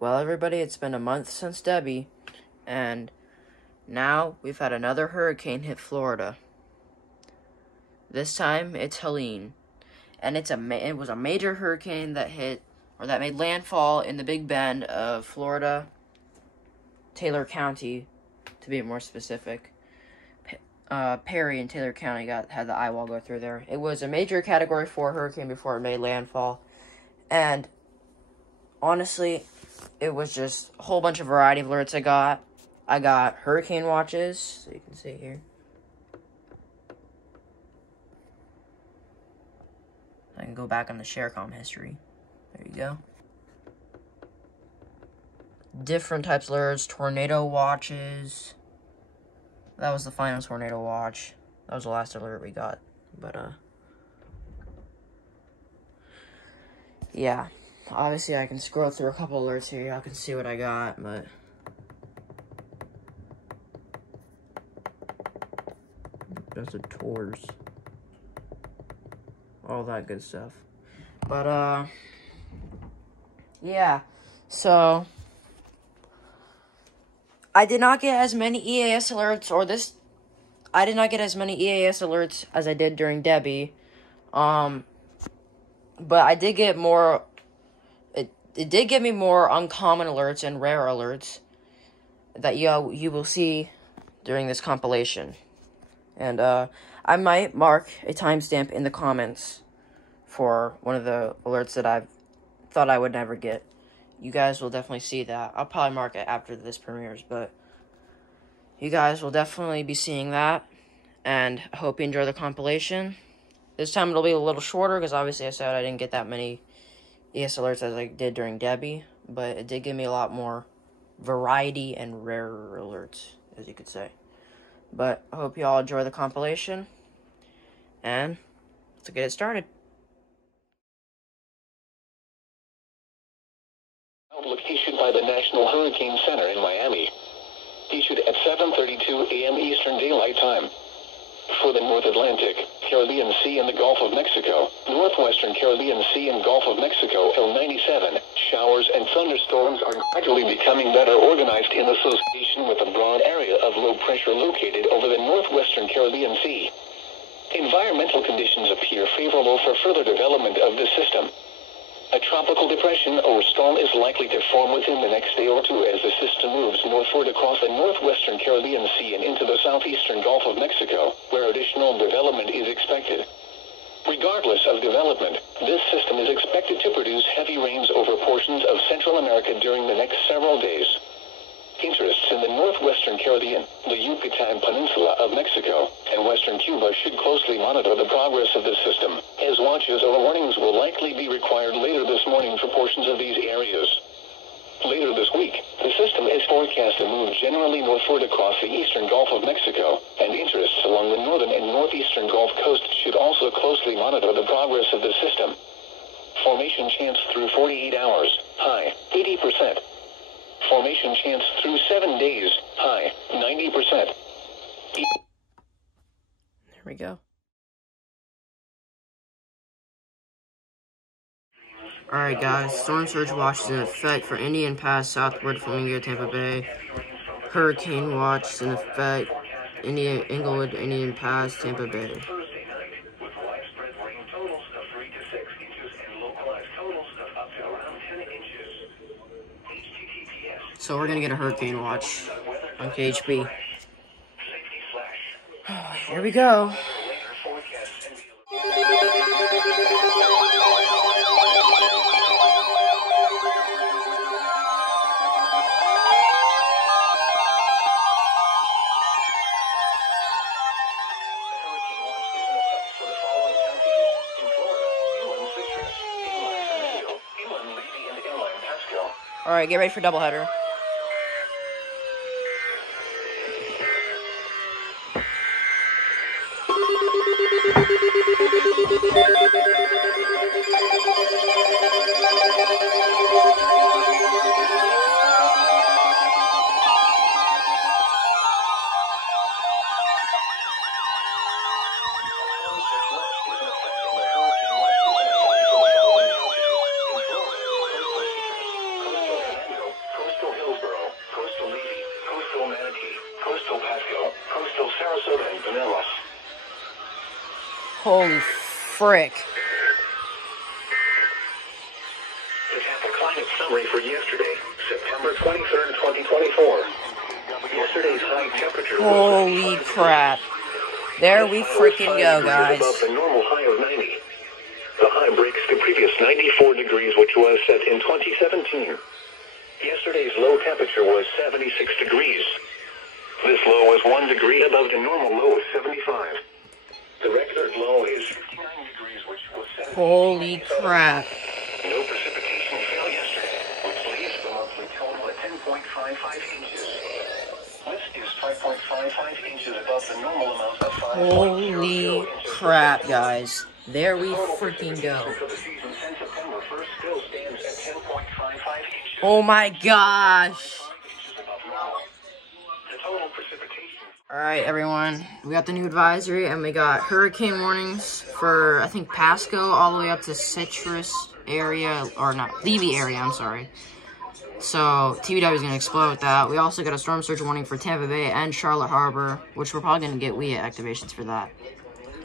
Well, everybody, it's been a month since Debbie, and now we've had another hurricane hit Florida. This time, it's Helene, and it was a major hurricane that made landfall in the Big Bend of Florida, Taylor County, to be more specific. Perry and Taylor County had the eye wall go through there. It was a major Category 4 hurricane before it made landfall, and honestly, it was just a whole bunch of variety of alerts I got. I got hurricane watches, so you can see here. I can go back on the ShareCom history. There you go. Different types of alerts, tornado watches. That was the final tornado watch. That was the last alert we got. But, yeah. Obviously, I can scroll through a couple alerts here. Y'all can see what I got, but that's the tours. All that good stuff. But, yeah. So, I did not get as many EAS alerts, I did not get as many EAS alerts as I did during Debbie. But I did get more. It did give me more uncommon alerts and rare alerts that you will see during this compilation. And I might mark a timestamp in the comments for one of the alerts that I've thought I would never get. You guys will definitely see that. I'll probably mark it after this premieres, but you guys will definitely be seeing that. And I hope you enjoy the compilation. This time it'll be a little shorter because obviously I said I didn't get that many ES alerts as I did during Debbie, but it did give me a lot more variety and rarer alerts, as you could say. But I hope you all enjoy the compilation, and let's get it started. Outlook issued by the National Hurricane Center in Miami, issued at 7:32 a.m. Eastern Daylight Time. For the North Atlantic, Caribbean Sea and the Gulf of Mexico, Northwestern Caribbean Sea and Gulf of Mexico, L97, showers and thunderstorms are gradually becoming better organized in association with a broad area of low pressure located over the Northwestern Caribbean Sea. Environmental conditions appear favorable for further development of this system. A tropical depression or storm is likely to form within the next day or two as the system moves northward across the northwestern Caribbean Sea and into the southeastern Gulf of Mexico, where additional development is expected. Regardless of development, this system is expected to produce heavy rains over portions of Central America during the next several days. Interests in the northwestern Caribbean, the Yucatan Peninsula of Mexico, and western Cuba should closely monitor the progress of this system, as watches or warnings will likely be required later this morning for portions of these areas. Later this week, the system is forecast to move generally northward across the eastern Gulf of Mexico, and interests along the northern and northeastern Gulf Coast should also closely monitor the progress of the system. Formation chance through 48 hours, high, 80%. Formation chance through 7 days, high, 90%. There we go. Alright guys, storm surge watch is in effect for Indian Pass, southward Flamingo, Tampa Bay. Hurricane watch is in effect, Inglewood, Indian Pass, Tampa Bay. So we're gonna get a hurricane watch on KHB. Here we go. Alright, get ready for doubleheader. soda and vanilla. Holy frick. Let's have the climate summary for yesterday, September 23rd, 2024. Yesterday's high temperature was Holy crap. There we freaking go, guys. above the normal high of 90. The high breaks the previous 94 degrees, which was set in 2017. Yesterday's low temperature was 76 degrees. This low was 1 degree above the normal low of 75. The record low is 59 degrees, which was set. Holy crap. No precipitation fell yesterday, which leaves the monthly total at 10.55 inches. This is 5.55 inches above the normal amount of 5.00 Holy inches. crap, guys. There we freaking go. For the season since September 1st still stands at 10.55 inches. Oh my gosh. The total precipitation. Alright, everyone. We got the new advisory, and we got hurricane warnings for, I think, Pasco all the way up to Citrus area, or not, Levy area, I'm sorry. So, TBW is going to explode with that. We also got a storm surge warning for Tampa Bay and Charlotte Harbor, which we're probably going to get WIA activations for that.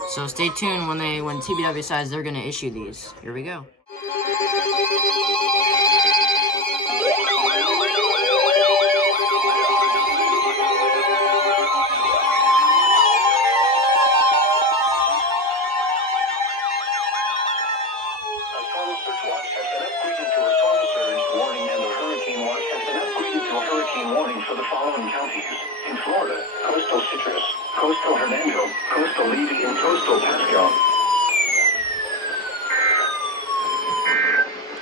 So stay tuned when TBW decides they're going to issue these. Here we go. Warning for the following counties. In Florida, coastal Citrus, coastal Hernando, coastal Levy, and coastal Pasco.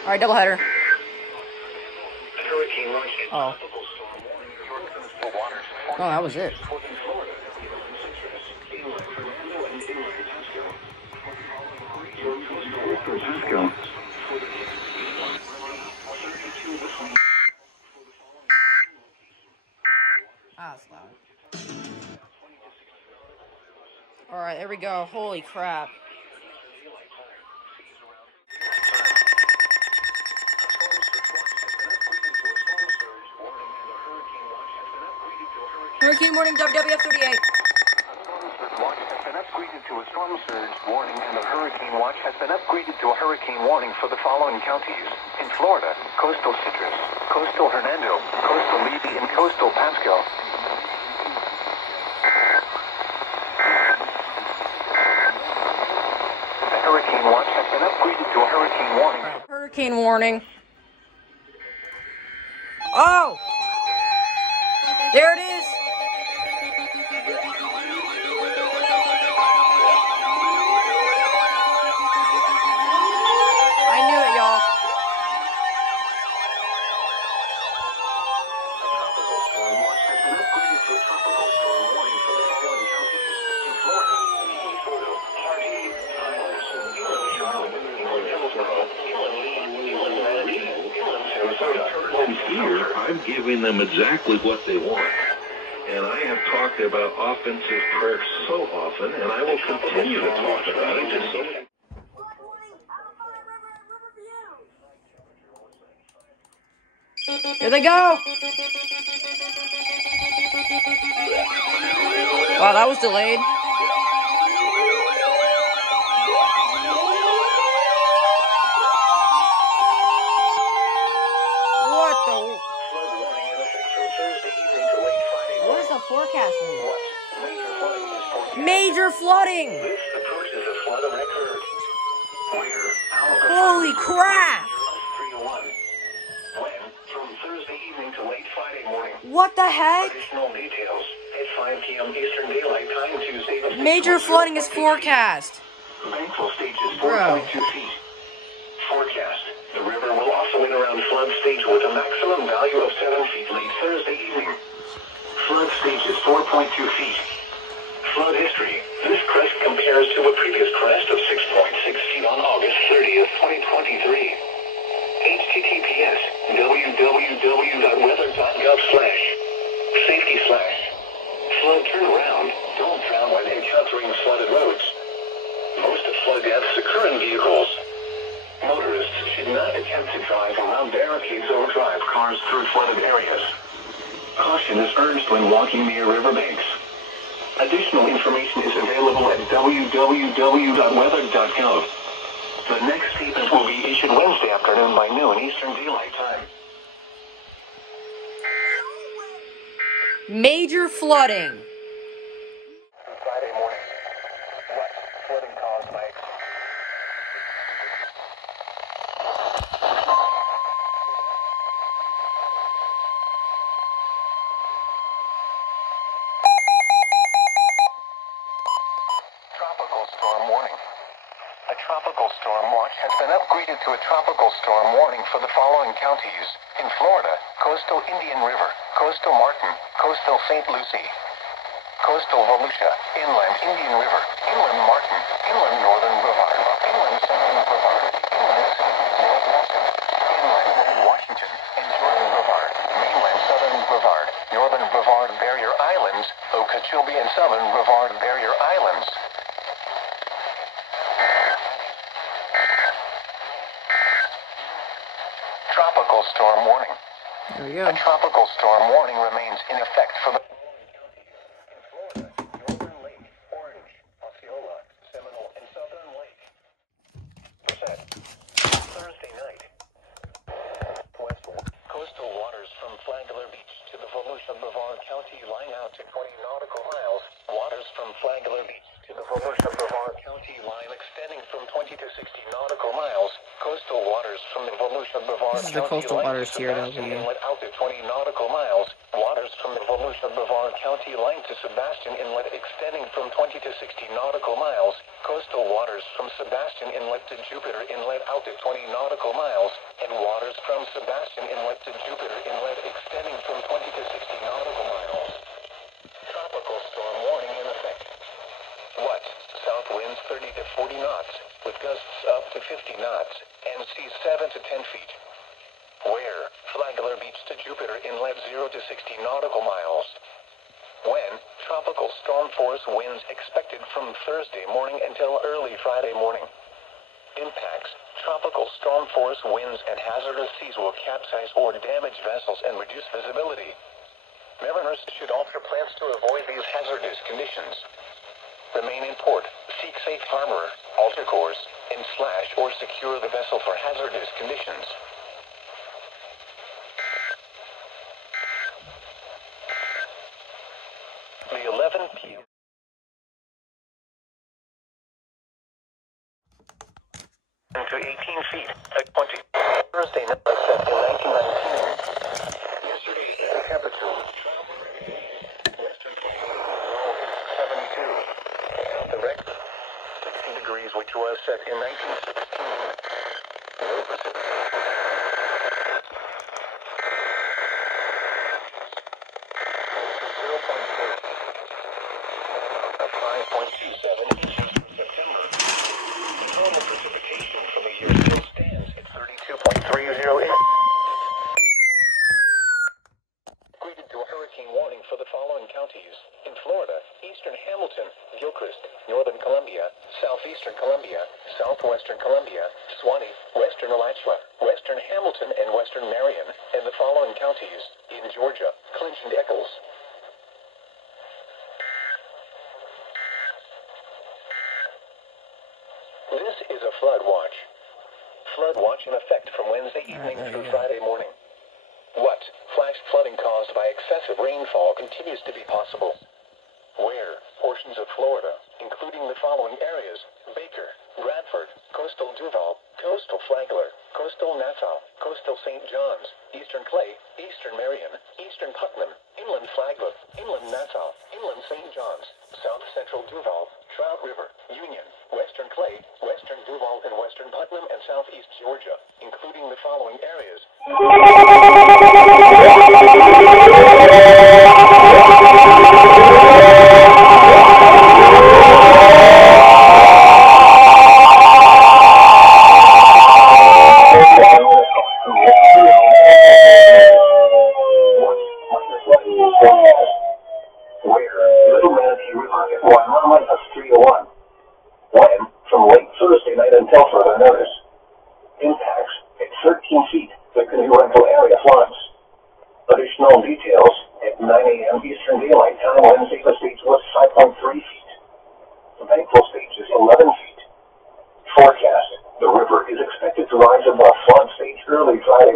Alright, doubleheader. Hurricane watch and Oh. tropical storm warning for coastal waters. Oh, that was it. In Florida, Citrus, inland Hernando, and inland Pasco. Pasco. Ah, that's loud. Alright, there we go. Holy crap. Hurricane warning WWF 38. Watch has been upgraded to a storm surge warning, and a hurricane watch has been upgraded to a hurricane warning for the following counties. In Florida, coastal Citrus, coastal Hernando, coastal Levy, and coastal Pasco. The hurricane watch has been upgraded to a hurricane warning. Hurricane warning. Oh! There it is! I knew it, y'all. A tropical storm watch has been upgraded to a tropical storm warning for the following counties. In Florida, DeSoto, Hardy, Highlands, Inland Charlotte, Inland Hillsborough, Inland Lee, Inland Manatee, Inland Sarasota. And here, I'm giving them exactly what they want. And I have talked about offensive prayer so often, and I will continue to talk about it. Just so Here they go! Wow, that was delayed. What the? Flood warning in effect from Thursday evening to late Friday. What does the forecast mean? What? Major flooding is forecast. Major flooding! This approaches a flood record. Where? How? Holy crap! 301. When? From Thursday evening to late Friday morning. What the heck? Additional details at 5 p.m. Eastern Daylight Time Tuesday. The Major flooding is forecast. Bankful stage is Bro. 4.2 feet. Forecast. The river will oscillate around flood stage with a maximum value of 7 feet late Thursday evening. Flood stage is 4.2 feet. Flood history. This crest compares to a previous crest of 6.6 feet on August 30th, 2023. https www.weather.gov/safety/ flood turnaround. Don't drown when encountering flooded roads. Most of flood deaths occur in vehicles. Motorists should not attempt to drive around barricades or drive cars through flooded areas. Caution is urged when walking near riverbanks. Additional information is available at www.weather.gov. The next statement will be issued Wednesday afternoon by noon Eastern Daylight Time. Major flooding. Friday morning. What flooding caused by tropical storm warning. A tropical storm watch has been upgraded to a tropical storm warning for the following counties. In Florida, coastal Indian River, coastal Martin, coastal St. Lucie, coastal Volusia, inland Indian River, inland Martin, inland Northern Brevard, inland Southern Brevard, inland North Walton, inland Washington, and Jordan Brevard, mainland Southern Brevard, Northern Brevard Barrier Islands, Okeechobee and Southern Brevard Barrier Islands. Tropical storm warning. There we go. A tropical storm warning remains in effect for the in Florida, Northern Lake, Orange, Osceola, Seminole, and Southern Lake. Percent. Thursday night. Westward. Coastal waters from Flagler Beach to the Volusia Brevard County line out to 20 nautical miles. Waters from Flagler Beach to the Volusia Brevard County line extending from 20 to 60 nautical miles. Coastal waters from the Volusia Brevard This is the County coastal line waters to here, Sebastian W. Inlet out to 20 nautical miles. Waters from the Volusia Brevard County line to Sebastian Inlet extending from 20 to 60 nautical miles. Coastal waters from Sebastian Inlet to Jupiter Inlet out to 20 nautical miles. And waters from Sebastian Inlet to Jupiter Inlet extending from 20 to 60 nautical miles. Tropical storm warning in effect. What? South winds 30 to 40 knots, with gusts up to 50 knots, and seas 7 to 10 feet. Where? Flagler Beach to Jupiter Inlet 0 to 60 nautical miles. When? Tropical storm force winds expected from Thursday morning until early Friday morning. Impacts. Tropical storm force winds and hazardous seas will capsize or damage vessels and reduce visibility. Mariners should alter plans to avoid these hazardous conditions. Remain in port, seek safe harbor, alter course, and slash or secure the vessel for hazardous conditions. The 11 p.m. to 18 feet at 20. Thursday night set in 1919. Yesterday's temperature. Western 72. The record 60 degrees, which was set in 1916. No precipitation. 5.27 inches for September. Total precipitation for the year still stands at 32.30 inches. Upgraded to a hurricane warning for the following counties. In Florida, eastern Hamilton, Gilchrist, northern Columbia, southeastern Columbia, southwestern Columbia, Suwannee, western Alachua, western Hamilton, and western Marion, and the following counties. In Georgia, Clinch and Eccles. This is a flood watch. Flood watch in effect from Wednesday evening through Friday morning. What? Flash flooding caused by excessive rainfall continues to be possible. Where? Portions of Florida, including the following areas: Baker, Bradford, coastal Duval, coastal Flagler, coastal Nassau, coastal St. John's, eastern Clay, eastern Marion, eastern Putnam, inland Flagler, inland Nassau, inland St. John's, south central Duval, Trout River, Union, western Clay, western Duval, and western Putnam, and southeast Georgia, including the following areas. From late Thursday night until further notice. Impacts at 13 feet that can be rental area floods. Additional details at 9 a.m. Eastern Daylight Time Wednesday. The stage was 5.6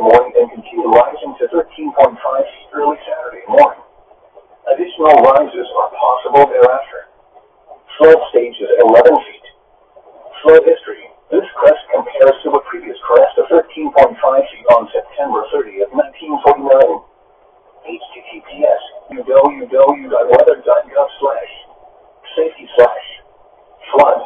morning and continue rising to 13.5 feet early Saturday morning. Additional rises are possible thereafter. Flood stage is 11 feet. Flood history. This crest compares to a previous crest of 13.5 feet on September 30th, 1949. https www.weather.gov/safety/flood.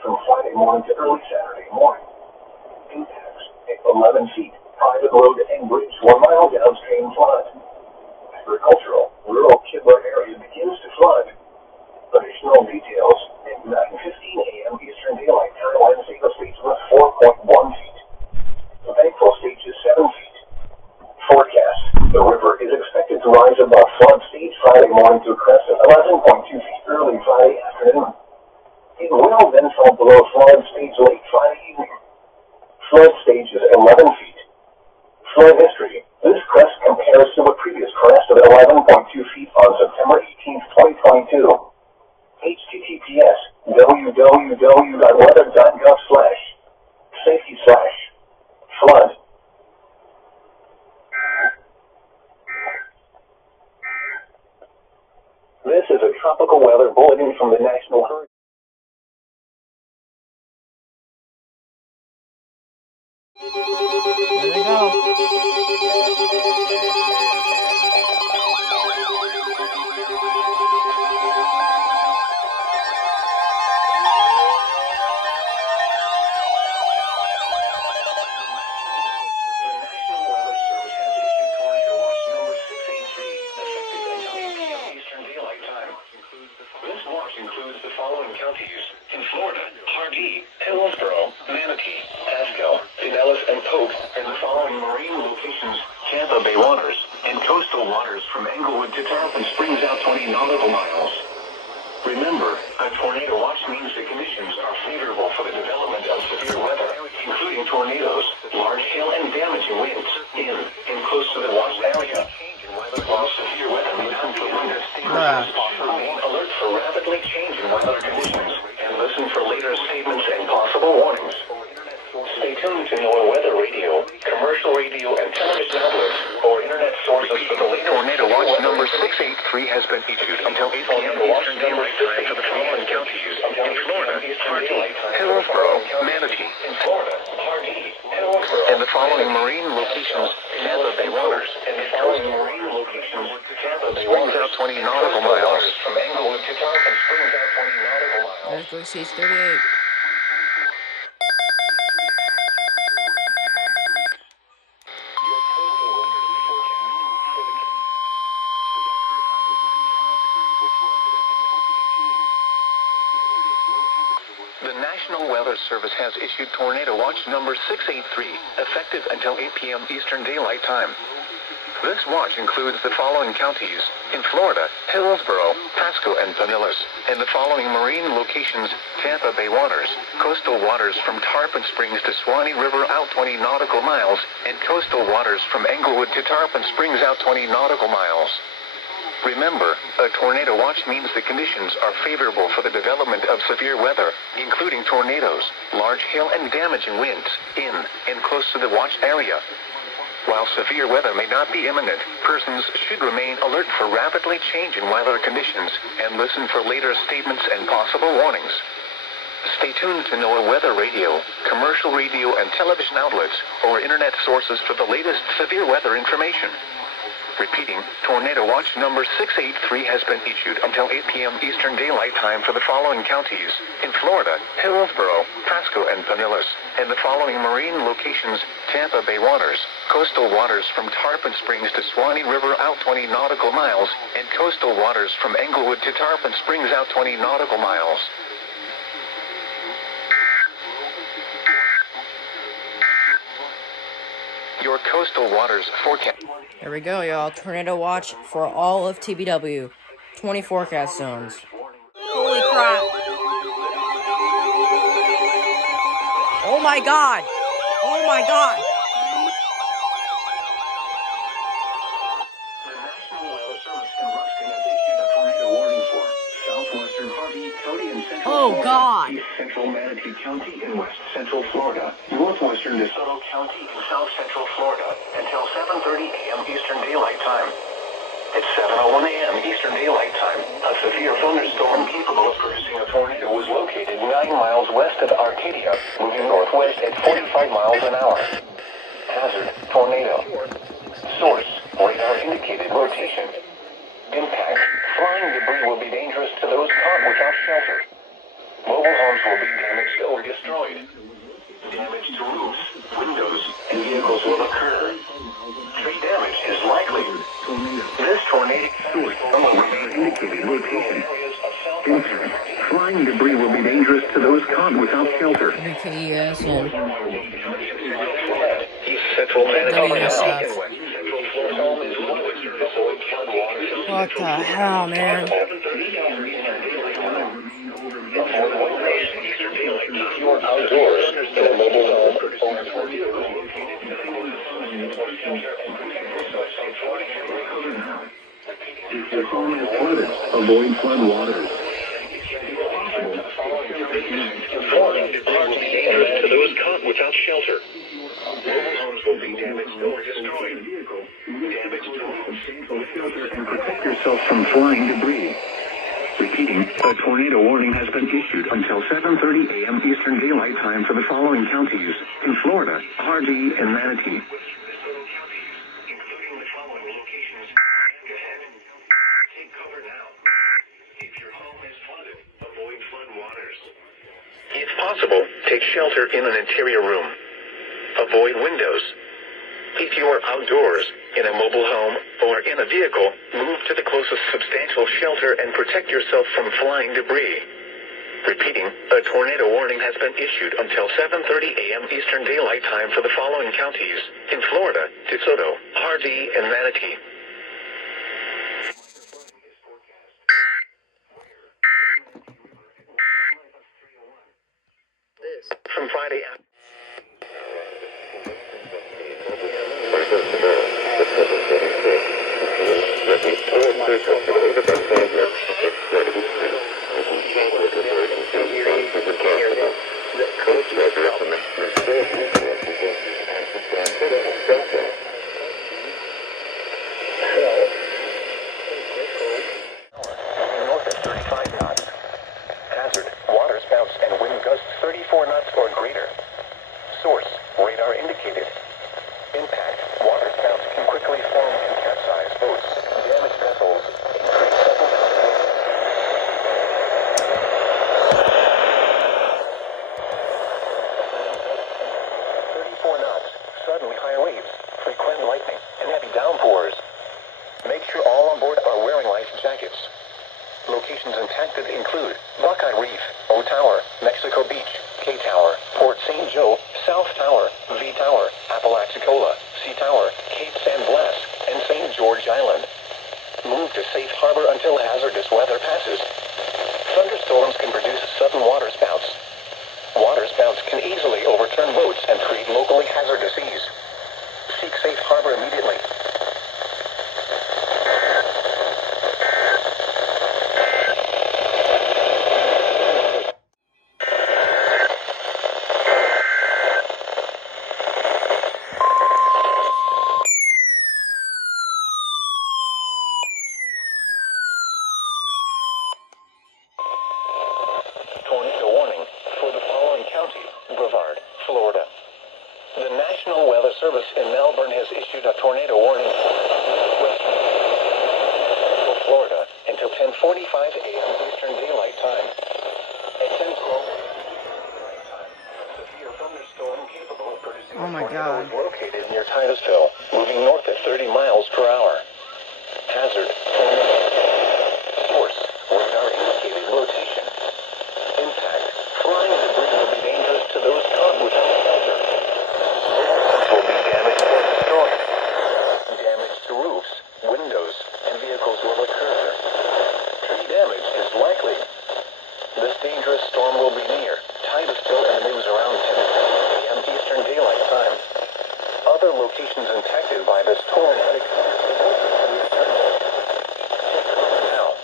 From Friday morning to early Saturday morning. Impacts 11 feet. Private road and bridge 1 mile downstream flood. Agricultural, rural Kidler area begins to flood. Additional details at 9:15 a.m. Eastern Daylight Time. Wednesday, the stage was 4.1 feet. The Thankful stage is 7 feet. Forecast. The river is expected to rise above flood stage Friday morning to a crest of 11.2 feet early Friday afternoon. It will then fall below flood stage late Friday evening. Flood stage is 11 feet. Flood history. This crest compares to a previous crest of 11.2 feet on September 18, 2022. https www.weather.gov/safety/flood. This is a tropical weather bulletin from the National Hurricane. There they go. This watch includes the following counties. In Florida, Hardee, Hillsborough, Manatee, Pasco, Pinellas, and Polk, and the following marine locations: Tampa Bay waters and coastal waters from Englewood to Tarpon Springs out 20 nautical miles. Remember, a tornado watch means the conditions are favorable for the development of severe weather, including tornadoes, large hail, and damaging winds in and close to the watched area. While severe weather may not be under statements, remain alert for rapidly changing weather conditions and listen for later statements and possible warnings. Stay tuned to NOAA Weather Radio, commercial radio, and television outlets, or internet sources for the latest. Tornado watch number 683 has been issued until 8 p.m. Eastern Daylight Time for the following counties: in Florida, Hardee, Hillsborough, Manatee, and the following marine locations: Tampa Bay waters and the following marine locations: Tampa Bay waters out 20 nautical miles from Englewood to Tarpon Springs out 20 nautical miles. There's go CH-38. The National Weather Service has issued Tornado Watch number 683, effective until 8 p.m. Eastern Daylight Time. This watch includes the following counties: in Florida, Hillsborough, Pasco, and Pinellas, and the following marine locations: Tampa Bay waters, coastal waters from Tarpon Springs to Swanee River out 20 nautical miles, and coastal waters from Englewood to Tarpon Springs out 20 nautical miles. Remember, a tornado watch means the conditions are favorable for the development of severe weather, including tornadoes, large hail, and damaging winds in and close to the watched area. While severe weather may not be imminent, persons should remain alert for rapidly changing weather conditions and listen for later statements and possible warnings. Stay tuned to NOAA Weather Radio, commercial radio and television outlets, or internet sources for the latest severe weather information. Repeating, Tornado Watch number 683 has been issued until 8 p.m. Eastern Daylight Time for the following counties: in Florida, Hillsborough, Pasco, and Pinellas, and the following marine locations: Tampa Bay waters, coastal waters from Tarpon Springs to Swanee River out 20 nautical miles, and coastal waters from Englewood to Tarpon Springs out 20 nautical miles. Your coastal waters forecast. Here we go, y'all. Tornado watch for all of TBW. 20 forecast zones. Holy crap. Oh my god. Oh my god. The National Weather Service in Ruskin has issued a tornado warning for southwestern Harvey County and central Oh Florida, god. east central Manatee County and west central Florida, northwestern DeSoto County and south central Florida until 7:30 a.m. Eastern Daylight Time. At 7:01 a.m. Eastern Daylight Time, a severe thunderstorm capable of producing a tornado was located 9 miles west of Arcadia, moving northwest at 45 miles an hour. Hazard, tornado. Source, radar indicated rotation. Impact, flying debris will be dangerous to those caught without shelter. Mobile homes will be damaged or destroyed. Damage to roofs, windows, and vehicles will occur. Tree damage is likely. This tornado source indicated location. Impact, flying debris will be dangerous to those caught without shelter. EAS and East Central Manatee WSF. County. What the hell, man? You're outdoors in a mobile home If your home is flooded, avoid flood waters. To those caught without shelter. Mobile homes will be damaged or destroyed. Damage to roofs. And protect yourself from flying debris. Repeating, a tornado warning has been issued until 7:30 a.m. Eastern Daylight Time for the following counties in Florida, Harvey, and Manatee. Including the following locations. Take cover now. If your home is flooded, avoid flood waters. If possible, take shelter in an interior room. Avoid windows. If you are outdoors, in a mobile home, or in a vehicle, move to the closest substantial shelter and protect yourself from flying debris. Repeating, a tornado warning has been issued until 7:30 a.m. Eastern Daylight Time for the following counties in Florida, DeSoto, Harvey, and Manatee. From Friday after. North at 35 knots. Hazard, water spouts and wind gusts 34 knots or greater. Source, radar indicated. Impact, water spouts can quickly form and capsize boats, damage vessels, increase sudden 34 knots, suddenly high waves, frequent lightning, and heavy downpours. Make sure all on board are wearing life jackets. Locations impacted include Buckeye Reef, O Tower, Mexico Beach, K Tower, Port St. Joe, South Tower, V Tower, Apalachicola, C Tower, Cape San Blas, and St. George Island. Move to safe harbor until hazardous weather passes. Thunderstorms can produce sudden water spouts. Water spouts can easily overturn boats and create locally hazardous seas. Seek safe harbor immediately. Tornado warning for the following counties: Brevard, Florida. The National Weather Service in Melbourne has issued a tornado warning for western central Florida until 10:45 a.m. Eastern Daylight Time. At 10:12 a severe thunderstorm capable of producing Oh my a tornado God. is located near Titusville, moving north at 30 miles per hour. Hazard, tornado. Source, radar indicated rotation. Impact, flying debris will be dangerous to those caught without shelter. Will be damaged or locations impacted by this tornadic now.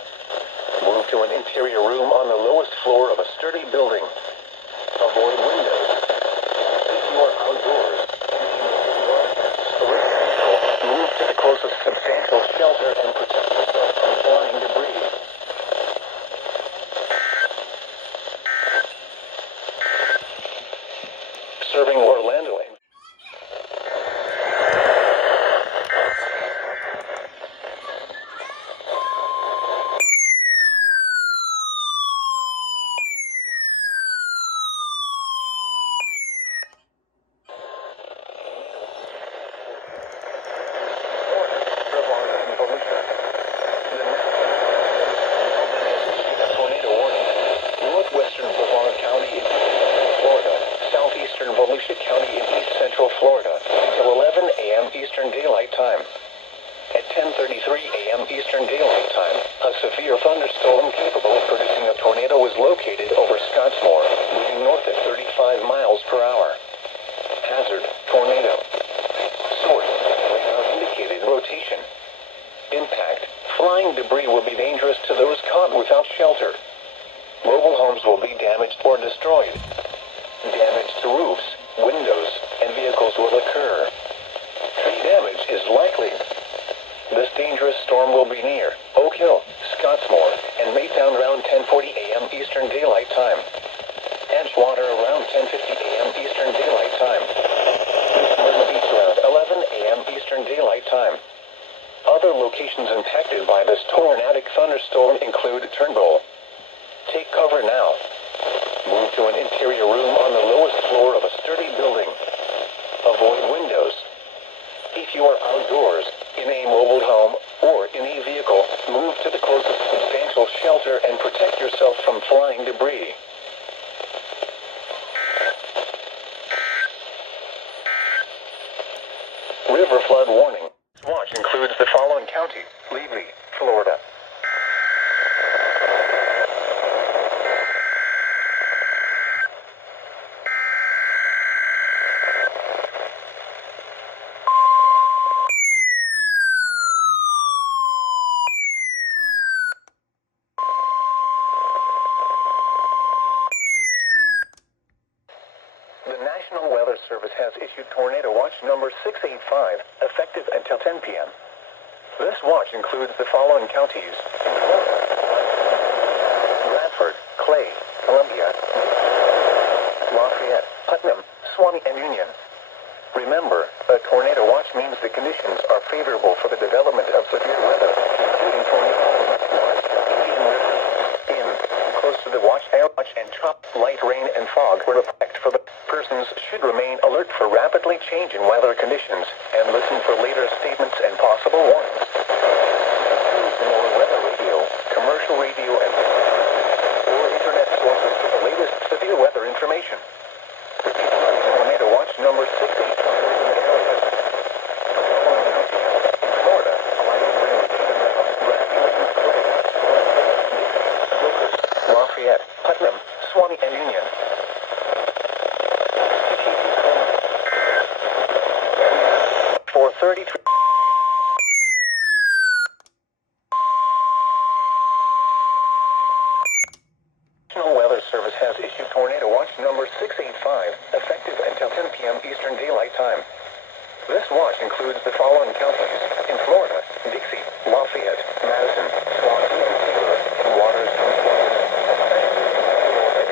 Move to an interior room on the lowest floor of a sturdy building. Avoid windows. If you are outdoors, move to the closest substantial shelter and protect yourself from flying debris. Serving Orlando. Florida until 11 a.m. Eastern Daylight Time. At 10:33 a.m. Eastern Daylight Time, a severe thunderstorm capable of producing a tornado was located over Scottsmore, moving north at 35 miles per hour. Hazard, tornado. Source, radar indicated rotation. Impact, flying debris will be dangerous to those caught without shelter. Mobile homes will be damaged or destroyed. Damage to roofs, windows, and vehicles will occur. Tree damage is likely. This dangerous storm will be near Oak Hill, Scottsmore, and Maytown around 10:40 a.m. Eastern Daylight Time. Edgewater around 10:50 a.m. Eastern Daylight Time. Myrtle Beach around 11 a.m. Eastern Daylight Time. Other locations impacted by this tornadic thunderstorm include Turnbull. Take cover now. Move to an interior room on the lowest floor of a sturdy building. Avoid windows. If you are outdoors, in a mobile home, or in a vehicle, move to the closest substantial shelter and protect yourself from flying debris. River flood warning. Watch includes the following counties: Levy, Florida. The National Weather Service has issued Tornado Watch number 685, effective until 10 p.m. This watch includes the following counties: Bradford, Clay, Columbia, Lafayette, Putnam, Suwannee, and Union. Remember, a tornado watch means the conditions are favorable for the development of severe weather, including tornadoes, Indian River, in, close to the watch area, and light rain and fog were effect for the persons should remain alert for rapidly changing weather conditions and listen for later statements and possible warnings. Or weather radio, commercial radio, and or internet sources for the latest severe weather information. Tornado watch number 685 Florida, Lafayette, Putnam, Suwannee, and Union. 433. National Weather Service has issued Tornado Watch number 685, effective until 10 p.m. Eastern Daylight Time. This watch includes the following counties: in Florida, Dixie, Lafayette, Madison, Swansea, and Taylor, and waters from Florida,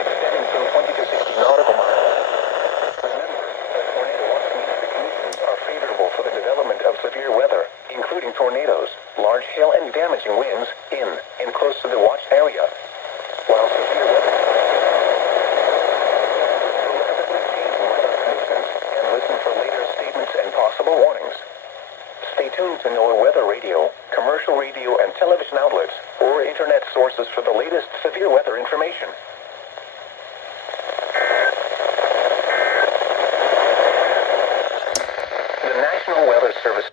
extending from 20 to 60 nautical miles. Remember, a tornado watch means the conditions are favorable for the development of severe weather, including tornadoes, large hail, and damaging winds, in and close to the watch area. While severe weather and listen for later statements and possible warnings. Stay tuned to NOAA Weather Radio, commercial radio and television outlets, or internet sources for the latest severe weather information. The National Weather Service.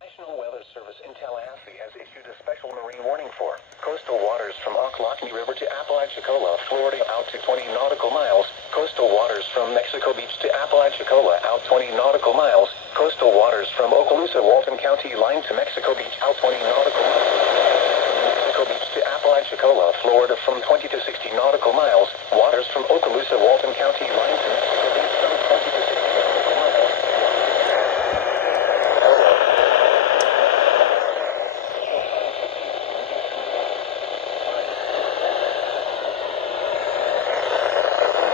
National Weather Service in Tallahassee has issued a special marine warning for coastal waters from Ocklawahamie River to Appalachia. Apalachicola, Florida, out to 20 nautical miles. Coastal waters from Mexico Beach to Apalachicola, out 20 nautical miles. Coastal waters from Okaloosa, Walton County line to Mexico Beach, out 20 nautical miles. Mexico Beach to Apalachicola, Florida, from 20 to 60 nautical miles. Waters from Okaloosa, Walton County line to Mexico Beach, from 20 to 60 nautical miles.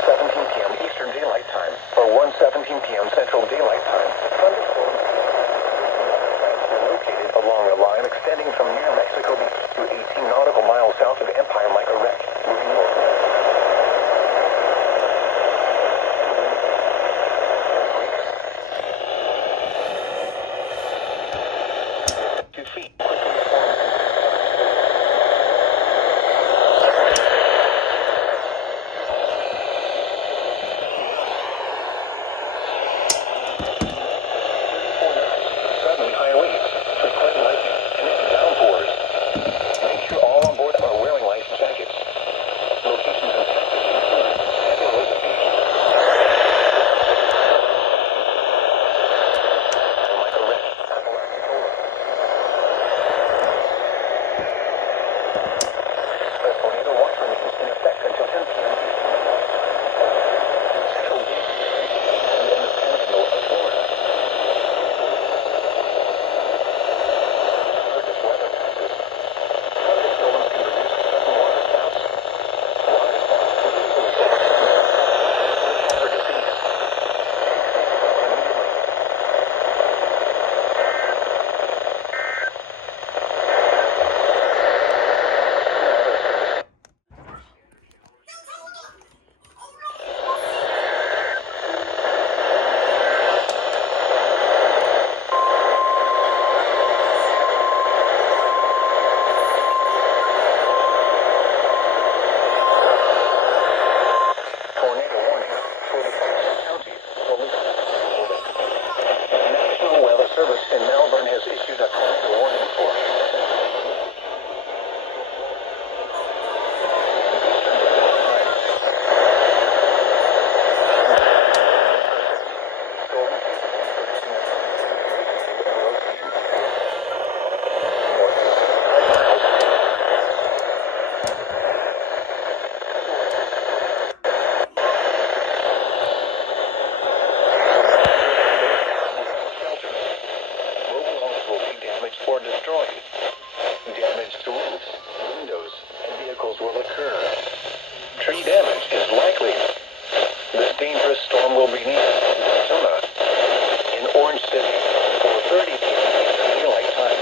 17 p.m. Eastern Daylight Time, or 1:17 p.m. Central Daylight Time. Thunderstorms were located along a line extending from near Mexico Beach to 18 nautical miles south of Empire like a wreck, moving north. 2 feet quickly formed. Sudden high waves, frequent lightning, and downpours. Make sure all on board are wearing life jackets. Locations in Texas include Santa Rosa Beach, like a wreck, Apalachicola. The tornado watch remains in effect until 10 p.m. Central Beach and in the Panhandle of Florida. This weather passes. Thunderstorms can produce sudden water spouts. Water spouts can easily overturn or disease. Tornado warning for the counties. National Weather Service in Melbourne has issued a tornado warning for mobile homes will be damaged or destroyed. Damage to roofs, windows, and vehicles will occur. Tree damage is likely. This dangerous storm will be near Arizona in Orange City for 30 p.m. Eastern Daylight Time.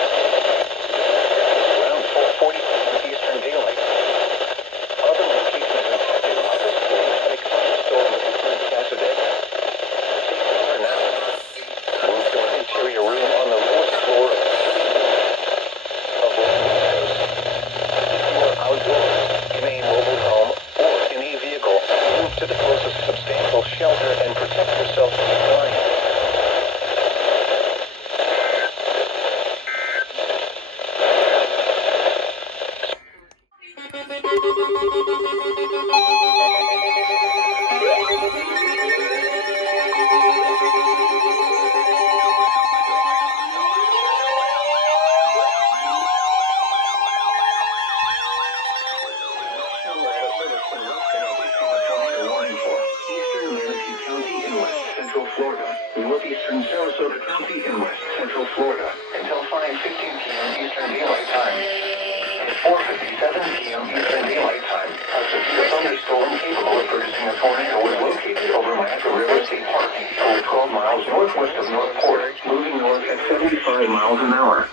Around 4:40 p.m. Eastern Daylight Time. Other locations affected by this volcanic thunderstorm include Pasadena. Take cover now. Move to an interior room on the lowest floor of the windows. If you are outdoors, in a mobile home, or in a vehicle, move to the closest substantial shelter and protect yourself from flying. National Weather Service in Western Oklahoma tornado warning for eastern Manatee County in west central Florida, northeastern Sarasota County in west central Florida, until 5:15 p.m. Eastern Daylight Time. At 4:57 p.m. Eastern Daylight Time, a severe thunderstorm capable of producing a tornado was located over Miami River State Park, over 12 miles northwest of Northport, moving north at 75 miles an hour.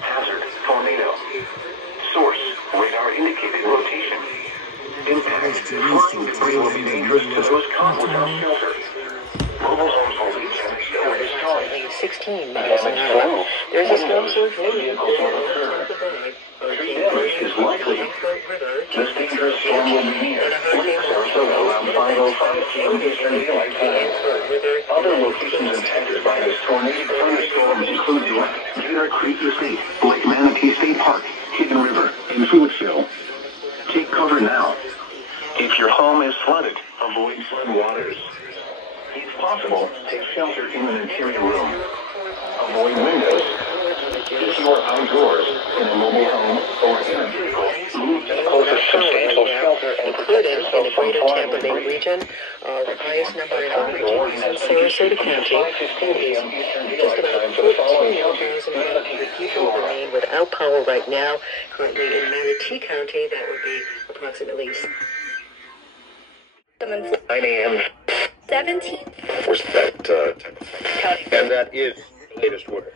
Hazard, tornado. Source, radar indicated rotation. Impact, flying debris will be dangerous to those caught without shelter. Mobile homes will be damaged or destroyed. 16 miles an Damage to hour. roofs, There's a storm windows, surge and vehicles will occur. Tree damage is likely. This dangerous storm will be near Lake Sarasota around 5:05 p.m. Eastern Daylight Time. Other locations impacted by this tornado thunderstorm include Gator Creek Estate, Lake Manatee State Park, Hidden River, and Footsville. Take cover now. If your home is flooded, avoid flood waters. If possible, take shelter in an interior room. Avoid windows. If you are outdoors, in a mobile home, or in a vehicle, move to the closest substantial shelter and Included in the greater Tampa Bay region, the highest number of hurricanes in Sarasota County. Just about 14,500 people remain without power right now. Currently in Manatee County, that would be approximately 9 a.m. 17. Was that type of thing. And that is the latest word.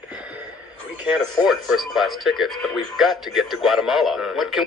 We can't afford first-class tickets, but we've got to get to Guatemala. What can...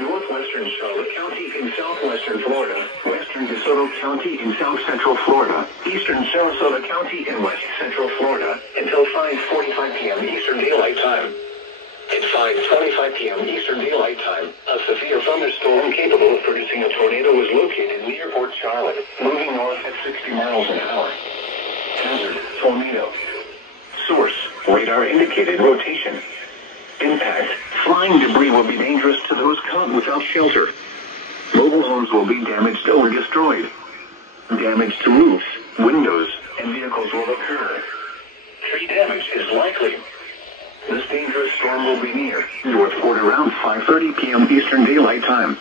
Northwestern Charlotte County in southwestern Florida, western DeSoto County in south central Florida, eastern Sarasota County in west central Florida, until 5:45 p.m. Eastern Daylight Time. At 5:25 p.m. Eastern Daylight Time, a severe thunderstorm capable of producing a tornado was located near Port Charlotte, moving north at 60 miles an hour. Hazard, tornado. Source, radar indicated rotation. Impact, flying debris will be dangerous to those caught without shelter. Mobile homes will be damaged or destroyed. Damage to roofs, windows, and vehicles will occur. Tree damage is likely. This dangerous storm will be near Northport around 5:30 p.m. Eastern Daylight Time.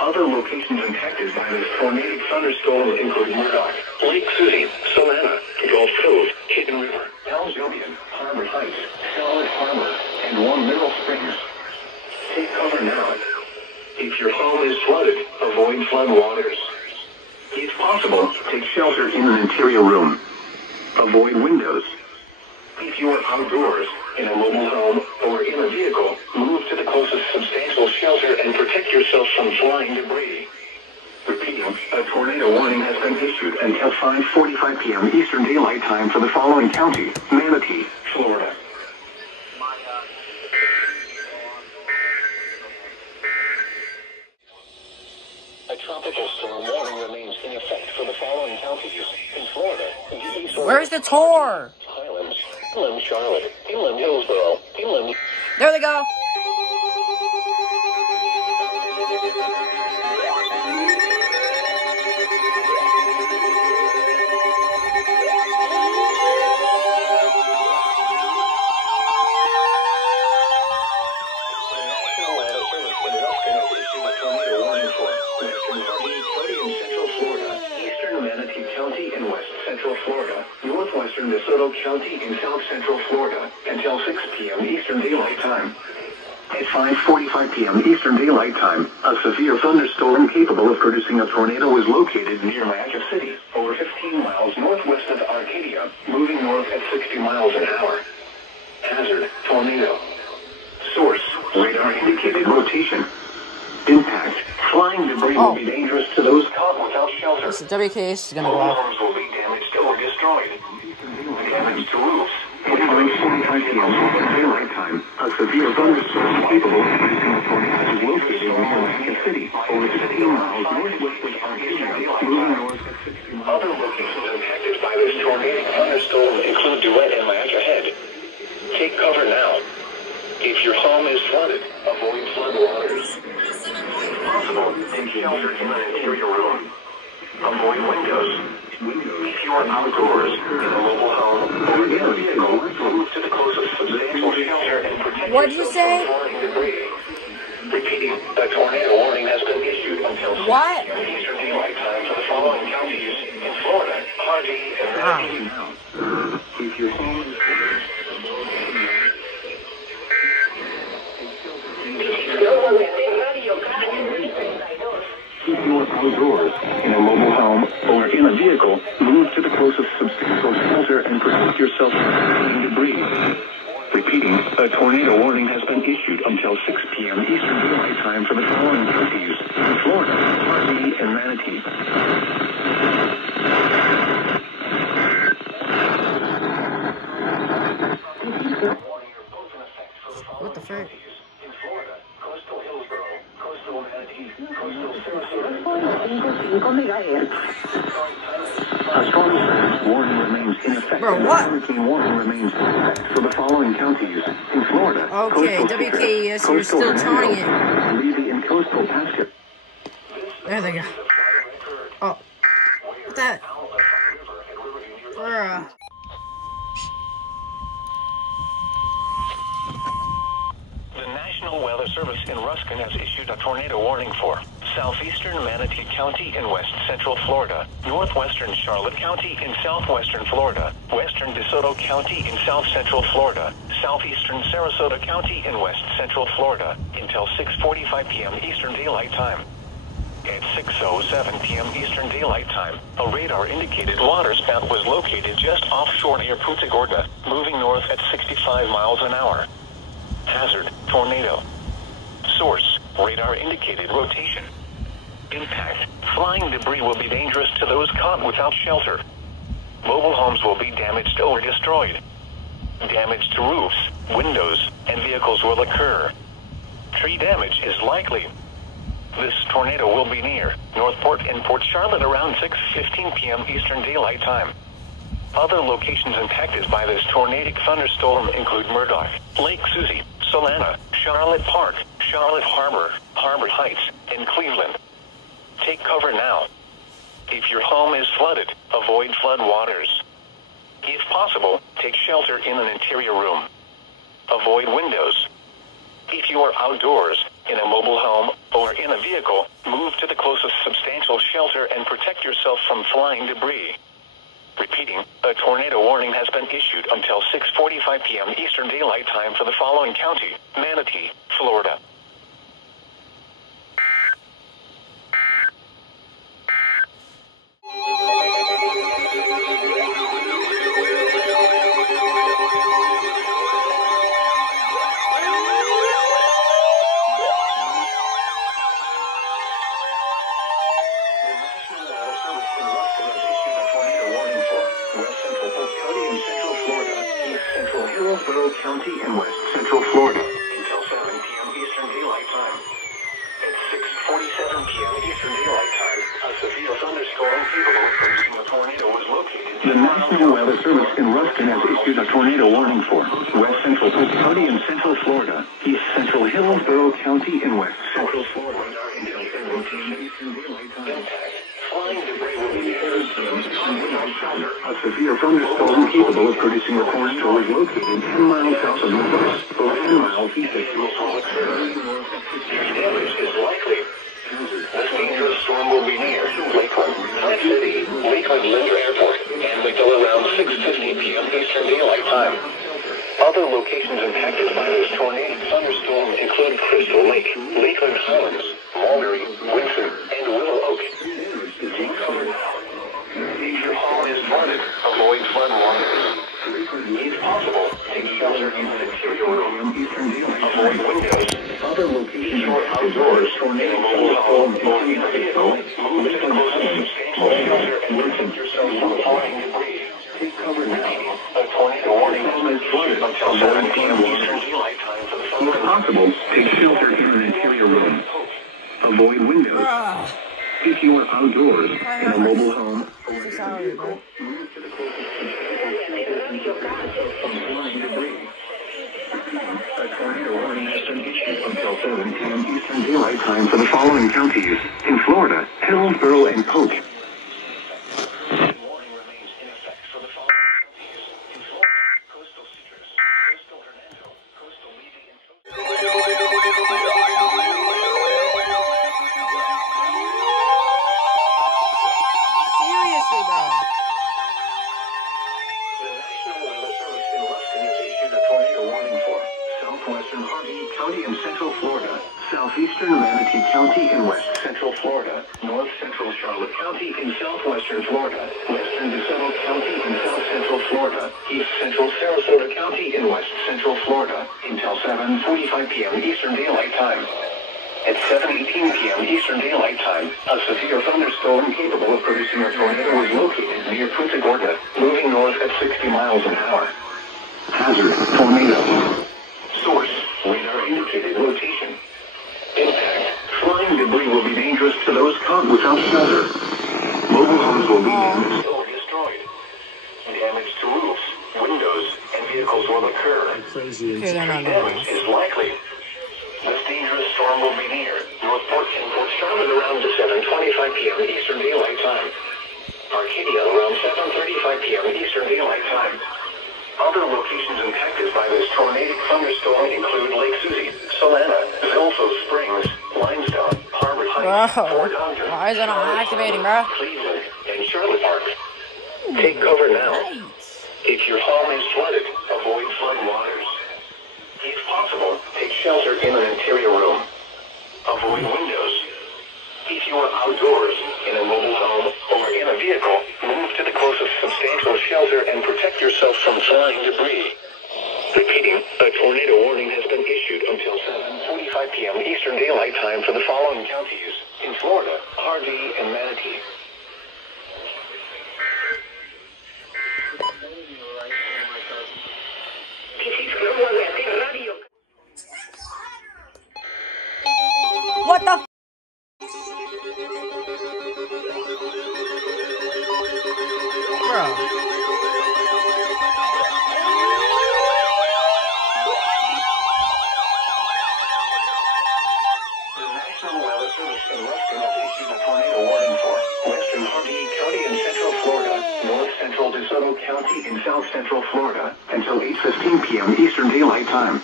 Other locations impacted by this tornadic thunderstorm include Murdoch, Lake Susie, Savannah, Gulf Cove, Hidden River, Aljobian, Harbor Heights, Charlotte Harbor, and Warm Mineral Springs. Take cover now. If your home is flooded, avoid flood waters. If possible, take shelter in an interior room. Avoid windows. If you are outdoors, in a mobile home, or in a vehicle, move to the closest substantial shelter and protect yourself from flying debris. Repeating, a tornado warning has been issued until 5:45 p.m. Eastern Daylight Time for the following county: Manatee, Florida. A tropical storm warning remains in effect for the following counties in Florida. Where's the tour? Highlands, Inland Charlotte, Inland Hillsborough, Inland... There they go. Northwestern DeSoto County in south central Florida until 6 p.m. Eastern Daylight Time. At 5:45 p.m. Eastern Daylight Time, a severe thunderstorm capable of producing a tornado was located near Magic City, over 15 miles northwest of Arcadia, moving north at 60 miles an hour. Hazard, tornado. Source, radar indicated rotation. Impact, flying debris will be dangerous to those caught without shelter. So WKS is gonna go Mobile off. homes will be damaged or destroyed. Damage to roofs, At 5:45 p.m. Eastern Daylight Time, a severe thunderstorm capable of producing a tornado is located in Atlantic City, over 15 miles northwest of Arcadia, moving north at 60 miles. Other locations impacted by this tornadic thunderstorm include Duet and Niagara Head. Take cover now. If your home is flooded, avoid flood waters. If possible, take shelter in an interior room. Avoid windows. If you are outdoors, in a mobile home, or in a vehicle, move to the closest substantial shelter and protect What'd you yourself say? from falling debris. Repeating, a tornado warning has been issued until 6 What? p.m. Eastern Daylight Time for the following counties in Florida, Harvey, and Manatee. If your home is If you are outdoors, in a mobile home, or in a vehicle, move to the closest substantial shelter and protect yourself from falling debris. Repeating, a tornado warning has been issued until 6 p.m. Eastern Daylight Time for the following counties in Florida, Harvey, and Manatee. What the frick? In Florida, coastal Hillsborough, coastal Manatee, coastal Sarasota. A storm surge warning remains in effect. Bro, and a what? hurricane warning remains in effect for the following counties in Florida. Okay, coastal WKES, Citrus, you're coastal still taunting Tornado, Levy, and coastal Pasco. There they go. Oh. What that? Bruh. The National Weather Service in Ruskin has issued a tornado warning for southeastern Manatee County in west central Florida, northwestern Charlotte County in southwestern Florida, western DeSoto County in south central Florida, southeastern Sarasota County in west central Florida until 6:45 p.m. Eastern Daylight Time. At 6:07 p.m. Eastern Daylight Time, a radar-indicated waterspout was located just offshore near Punta Gorda, moving north at 65 miles an hour. Hazard, tornado. Source, radar-indicated rotation. Impact, flying debris will be dangerous to those caught without shelter. Mobile homes will be damaged or destroyed. Damage to roofs, windows, and vehicles will occur. Tree damage is likely. This tornado will be near Northport and Port Charlotte around 6:15 p.m. Eastern Daylight Time. Other locations impacted by this tornadic thunderstorm include Murdoch, Lake Susie, Solana, Charlotte Park, Charlotte Harbor, Harbor Heights, and Cleveland. Take cover now. If your home is flooded, avoid flood waters. If possible, take shelter in an interior room. Avoid windows. If you are outdoors, in a mobile home, or in a vehicle, move to the closest substantial shelter and protect yourself from flying debris. Repeating, a tornado warning has been issued until 6:45 p.m. Eastern Daylight Time for the following county, Manatee, Florida. Hillsborough County in west central Florida until 7 p.m. Eastern Daylight Time. At 6:47 p.m. Eastern Daylight Time, a severe thunderstorm capable of producing a tornado was located. The National Weather Service in Ruskin has issued a tornado warning for west central Polk County in central Florida, east central Hillsborough County in west central Florida until 7 p.m. Eastern Daylight Time. Flying debris will be A severe thunderstorm capable of producing a tornado is located 10 miles south of Memphis, or 10 miles east of damage is likely. This dangerous storm will be near Lakeland, Plant City, Lakeland Linder Airport, and until around 6:50 p.m. Eastern Daylight Time. Other locations impacted by this tornadic thunderstorm include Crystal Lake, Lakeland Highlands, Mulberry, Winston, and Willow Oak. If your home is flooded, avoid flood waters. If possible, take shelter in an interior room. Avoid windows. Other locations Short outdoors, tornado mobile home, or in a vehicle, move to the closest substantial shelter and protect yourself from flying debris. Take cover now. A tornado warning has been 7 p.m. Eastern Daylight Time for the following. If possible, take shelter in an interior room. Avoid windows. If you are outdoors, in a mobile home, or in a vehicle, move to the closest flying debris. A tornado warning has been issued until 7 p.m. Eastern Daylight Time for the following counties. In Florida, Hillsborough and Polk. The warning remains in effect for the following counties. In Florida, coastal Citrus, coastal Hernando, coastal Levy, and Seriously, bro. The National Weather Service in Weston has issued a tornado warning for southwestern Hardy County in central Florida, southeastern Manatee County in west central Florida, north central Charlotte County in southwestern Florida, western DeSoto County in south central Florida, east central Sarasota County in west central Florida, until 7:45 p.m. Eastern Daylight Time. At 7:18 p.m. Eastern Daylight Time, a severe thunderstorm capable of producing a tornado was located near Punta Gorda, moving north at 60 miles an hour. Hazard, tornado. Source, radar indicated location. Impact, flying debris will be dangerous to those caught without shelter. Mobile homes will be damaged or destroyed. Damage to roofs, windows, and vehicles will occur. Okay, they're not Damage is likely. This dangerous storm will be near Northport and Port Charlotte around 7:25 p.m. Eastern Daylight Time. Arcadia around 7:35 p.m. Eastern Daylight Time. Other locations impacted by this tornadic thunderstorm include Lake Susie, Solana, Zilpho Springs, Limestone, Harbor Heights, Fort Ogden, Why is it not activating, bro? Cleveland, and Charlotte Park. Take cover now. If your home is flooded, avoid flood waters. If possible, take shelter in an interior room. Avoid windows. If you are outdoors, in a mobile home, or in a vehicle, move to the closest substantial shelter and protect yourself from flying debris. Repeating, a tornado warning has been issued until 7:45 p.m. Eastern Daylight Time for the following counties. In Florida, Hardee and Manatee. What the f? Bro. The National Weather Service in Weston has issued a tornado warning for western Hardy County in central Florida, north central DeSoto County in south central Florida, until 8:15 p.m. Eastern Daylight Time.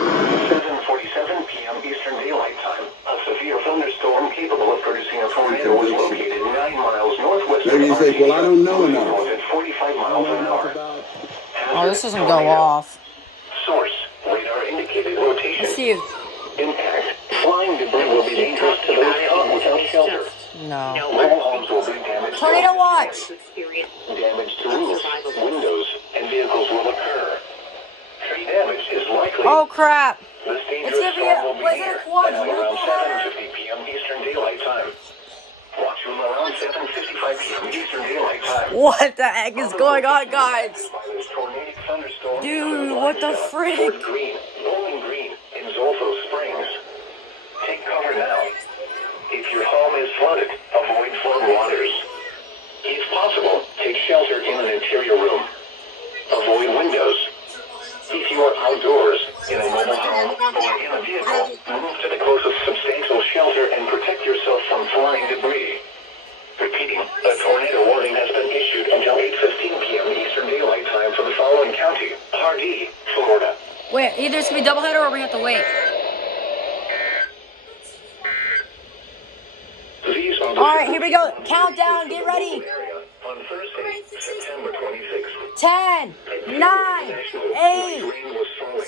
7:47 p.m. Eastern Daylight Time. A severe thunderstorm capable of producing a tornado was located 9 miles northwest of Maybe you say, well, I don't know enough. north at 45 miles an hour. Oh, this doesn't go off. Source, radar indicated location. Let's see if... Impact, flying debris will be dangerous to those caught without shelter. No. Mobile homes will be damaged. Tornado watch! Damage to roofs, windows, and vehicles will occur. Tree damage is likely. Oh, crap. This dangerous It's gonna be storm will be was near it a quad? around 7:50 p.m. Eastern Daylight Time. Watch from around 7:55 p.m. Eastern Daylight Time. What the heck is going on, guys? By this tornadic thunderstorm Dude, include what the Limestone, frick? Fort Greene, Bowling Green, and Zolfo Springs. Take cover now. If your home is flooded, avoid flood waters. If possible, take shelter in an interior room. Avoid windows. If you are outdoors, in a mobile home, or in a vehicle, move to the closest substantial shelter and protect yourself from flying debris. Repeating, a tornado warning has been issued until 8:15 p.m. Eastern Daylight Time for the following county, Hardee, Florida. Wait, either it's gonna be doubleheader or we have to wait. These are the Alright, here we go. Countdown, get ready. on Thursday, September 26th. 10, 9, 8,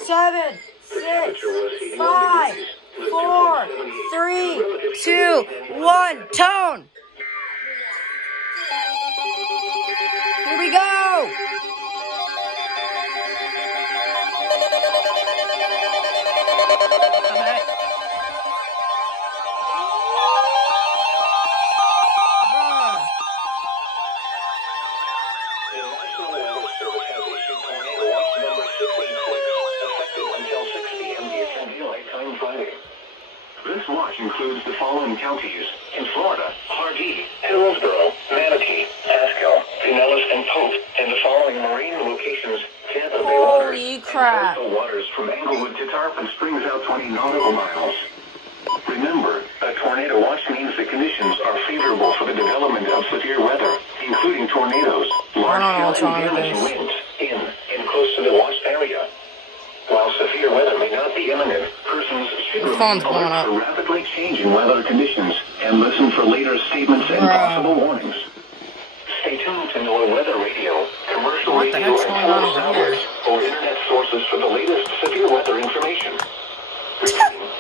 7, 6, 5, 4, 3, 2, 1, tone! Here we go! Alright. The National Weather Service has issued tornado watch number 686 includes the following counties in Florida: Hardee, Hillsborough, Manatee, Pasco, Pinellas, and Pope, and the following marine locations: Tampa Bay waters, Holy and crap. coastal waters from Englewood to Tarpon Springs out 20 nautical miles. Remember, a tornado watch means the conditions are favorable for the development of severe weather, including tornadoes, large-scale and damaging winds in and close to the watched area. While severe weather may not be imminent, persons should remain alert for rapidly changing weather conditions and listen for later statements and possible warnings. Stay tuned to NOAA Weather Radio, commercial radio, and telephone outlets or internet sources for the latest severe weather information.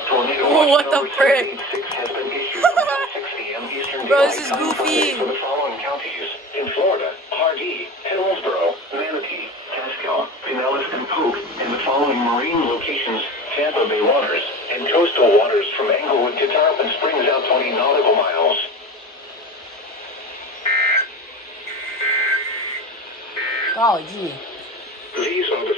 Tornado watch what the number frick? 686 has been issued until 6 p.m. Eastern Bro, this Daylight is Time goofy. for the following counties in Florida: Hardee, Hillsborough, Manatee, Pasco, Pinellas, and Pope, and the following marine locations: Tampa Bay waters and coastal waters from Englewood to Tarpon Springs out 20 nautical miles. Golly gee. These are the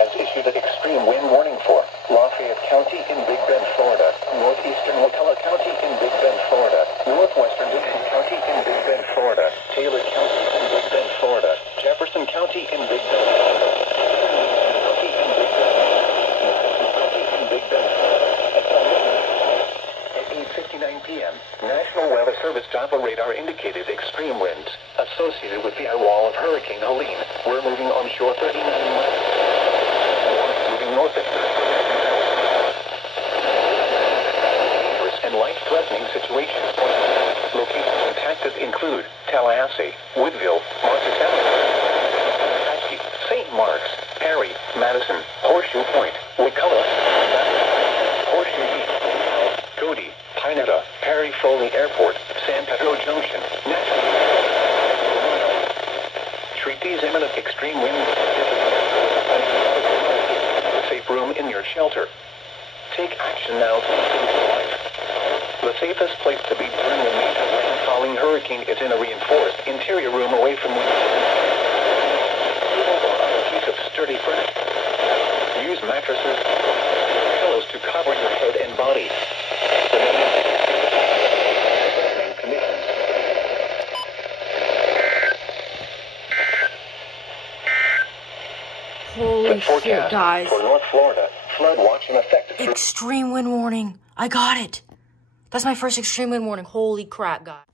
has issued an extreme wind warning for Lafayette County in Big Bend, Florida, northeastern Wakulla County in Big Bend, Florida, northwestern Dixon County in Big Bend, Florida, Taylor County in Big Bend, Florida, Jefferson County in Big Bend, County in Big Bend, County in Big Bend, at 8:59 p.m., National Weather Service Doppler radar indicated extreme winds associated with the eye wall of Hurricane Helene. We're moving onshore 39 miles. North and life-threatening situations. Locations impacted include Tallahassee, Woodville, Monstrosity, St. Marks, Perry, Madison, Horseshoe Point, Wakulla, Horseshoe Beach, Cody, Pinetta, Perry Foley Airport, San Pedro Junction, treat these imminent extreme winds. Safe room in your shelter. Take action now to save your life. The safest place to be during a major rain-calling hurricane is in a reinforced interior room away from winds. On a piece of sturdy furniture. Use mattresses, pillows to cover your head and body. Holy shit, guys. For North Florida, flood watch in effect. Extreme wind warning. I got it. That's my first extreme wind warning. Holy crap, guys.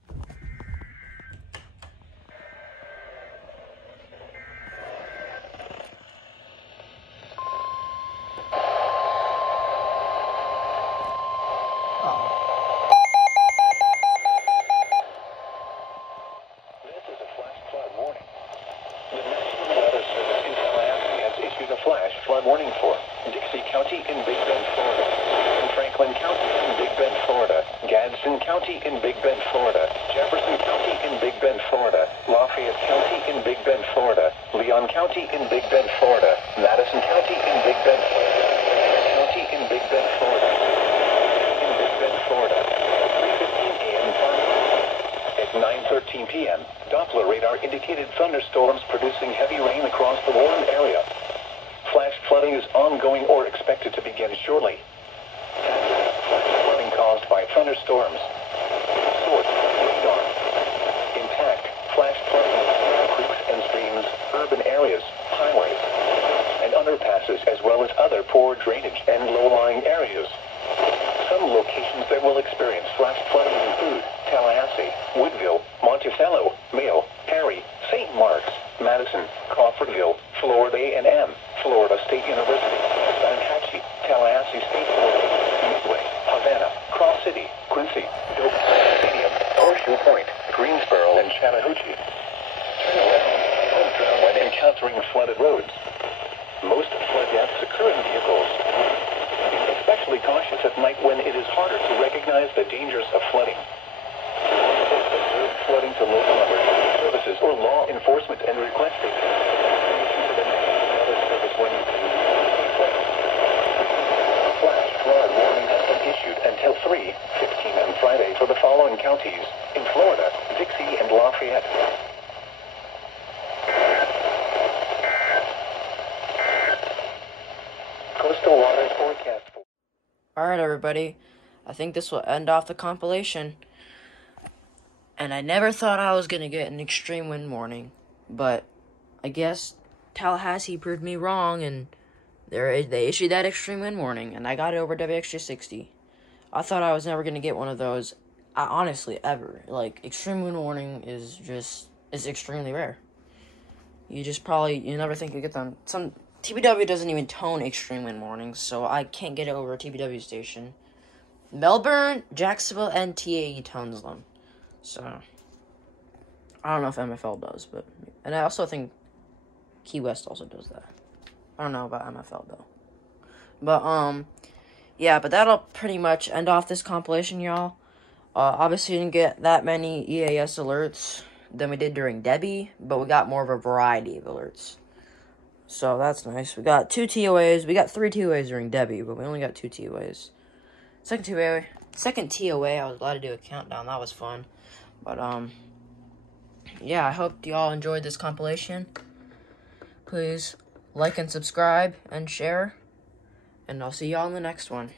This is a flash flood warning. The National Weather Service in Tallahassee has issued a flash flood warning for Dixie County in Big Bend, Florida, Franklin County in Big Bend, Florida, Gadsden County in Big Bend, Florida, Jefferson County in Big Bend, Florida, Lafayette County in Big Bend, Florida, Leon County in Big Bend, Florida, Madison County in Big Bend, Florida, County in Big Bend, Florida, in Big Bend, Florida, 3:15 a.m. At 9:13 p.m., Doppler radar indicated thunderstorms producing heavy rain across the warned area. Flash flooding is ongoing or expected to begin shortly. Flash flooding caused by thunderstorms. Source: radar. Intact. Flash flooding of creeks and streams, urban areas, highways, and underpasses, as well as other poor drainage and low-lying areas. Some locations that will experience flash flooding include Tallahassee, Woodville, Monticello, Mayo, Perry, St. Marks, Madison, Crawfordville, Florida A&M, Florida State University, Sanhatchee, Tallahassee State Florida, Midway, Havana, Cross City, Quincy, Doak Stadium, Horseshoe Point, Greensboro, and Chattahoochee. Turn left, don't drown when encountering flooded roads. Most flood deaths occur in vehicles. especially cautious at night when it is harder to recognize the dangers of flooding. Observe flooding to local emergency services or law enforcement and request it. To the next weather service when you see flooding. Flash flood warning has been issued until 3:15 on Friday for the following counties in Florida: Dixie and Lafayette. Coastal water forecast. Alright, everybody. I think this will end off the compilation. And I never thought I was going to get an extreme wind warning. But I guess Tallahassee proved me wrong, and they issued that extreme wind warning, and I got it over WXJ60. I thought I was never going to get one of those, honestly, ever. Like, extreme wind warning is extremely rare. You never think you get them. Some TBW doesn't even tone extreme wind warnings, so I can't get it over a TBW station. Melbourne, Jacksonville, and TAE tones them. So, I don't know if MFL does, and I also think Key West also does that. I don't know about MFL, though. But, yeah, but that'll pretty much end off this compilation, y'all. Obviously, we didn't get that many EAS alerts than we did during Debbie, but we got more of a variety of alerts. So, that's nice. We got 2 TOAs. We got 3 TOAs during Debbie, but we only got 2 TOAs. Second TOA, I was allowed to do a countdown. That was fun. But, yeah, I hope y'all enjoyed this compilation. Please like and subscribe and share. And I'll see y'all in the next one.